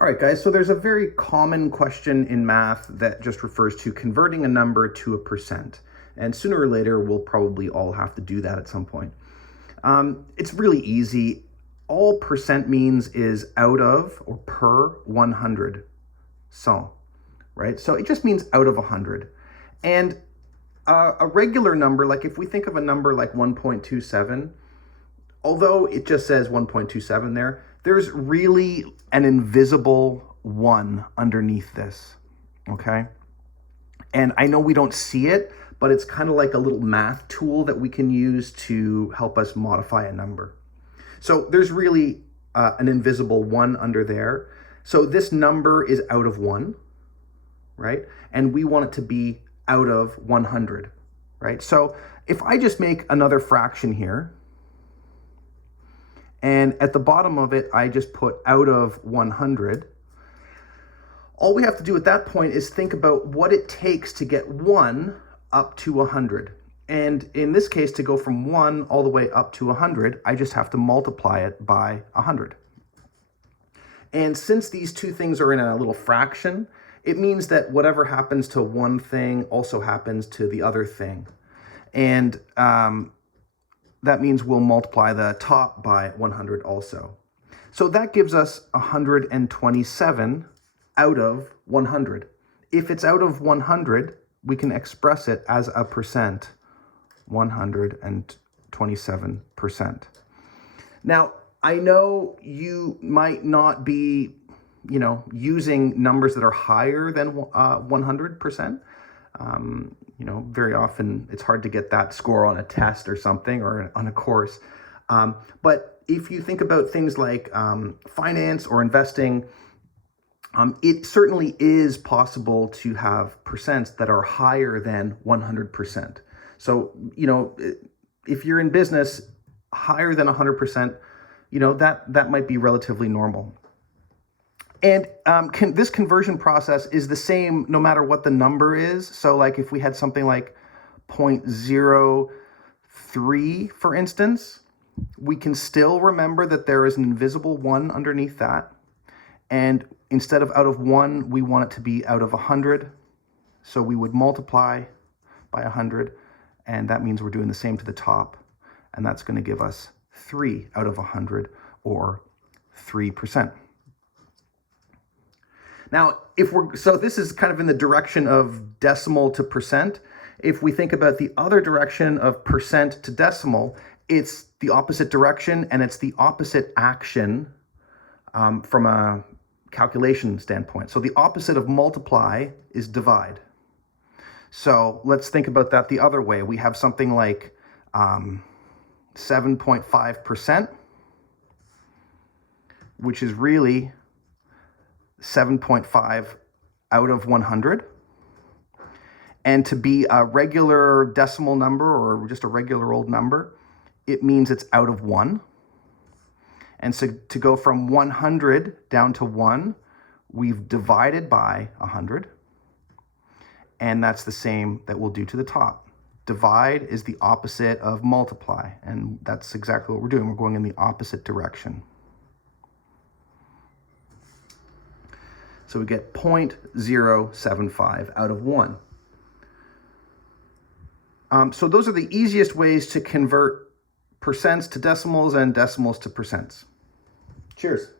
All right, guys, so there's a very common question in math that just refers to converting a number to a percent. And sooner or later, we'll probably all have to do that at some point. It's really easy. All percent means is out of or per 100. So, right? So it just means out of 100. And a regular number, like if we think of a number like 1.27, although it just says 1.27 there, there's really an invisible 1 underneath this, okay? And I know we don't see it, but it's kind of like a little math tool that we can use to help us modify a number. So there's really an invisible 1 under there. So this number is out of 1, right? And we want it to be out of 100, right? So if I just make another fraction here, and at the bottom of it, I just put out of 100. All we have to do at that point is think about what it takes to get 1 up to 100. And in this case, to go from 1 all the way up to 100, I just have to multiply it by 100. And since these two things are in a little fraction, it means that whatever happens to one thing also happens to the other thing. And that means we'll multiply the top by 100 also. So that gives us 127 out of 100. If it's out of 100, we can express it as a percent, 127%. Now, I know you might not be, using numbers that are higher than 100%. Very often it's hard to get that score on a test or something or on a course. But if you think about things like finance or investing, it certainly is possible to have percents that are higher than 100%. So, if you're in business, higher than 100%, that might be relatively normal. And this conversion process is the same no matter what the number is. So like if we had something like 0.03, for instance, we can still remember that there is an invisible 1 underneath that. And instead of out of 1, we want it to be out of 100. So we would multiply by 100. And that means we're doing the same to the top. And that's going to give us 3 out of 100, or 3%. Now, so this is kind of in the direction of decimal to percent. If we think about the other direction of percent to decimal, it's the opposite direction and it's the opposite action from a calculation standpoint. So the opposite of multiply is divide. So let's think about that the other way. We have something like 7.5%, which is really 7.5 out of 100. And to be a regular decimal number or just a regular old number, it means it's out of 1. And so to go from 100 down to 1, we've divided by 100. And that's the same that we'll do to the top. Divide is the opposite of multiply. And that's exactly what we're doing. We're going in the opposite direction. So we get 0.075 out of 1. So those are the easiest ways to convert percents to decimals and decimals to percents. Cheers.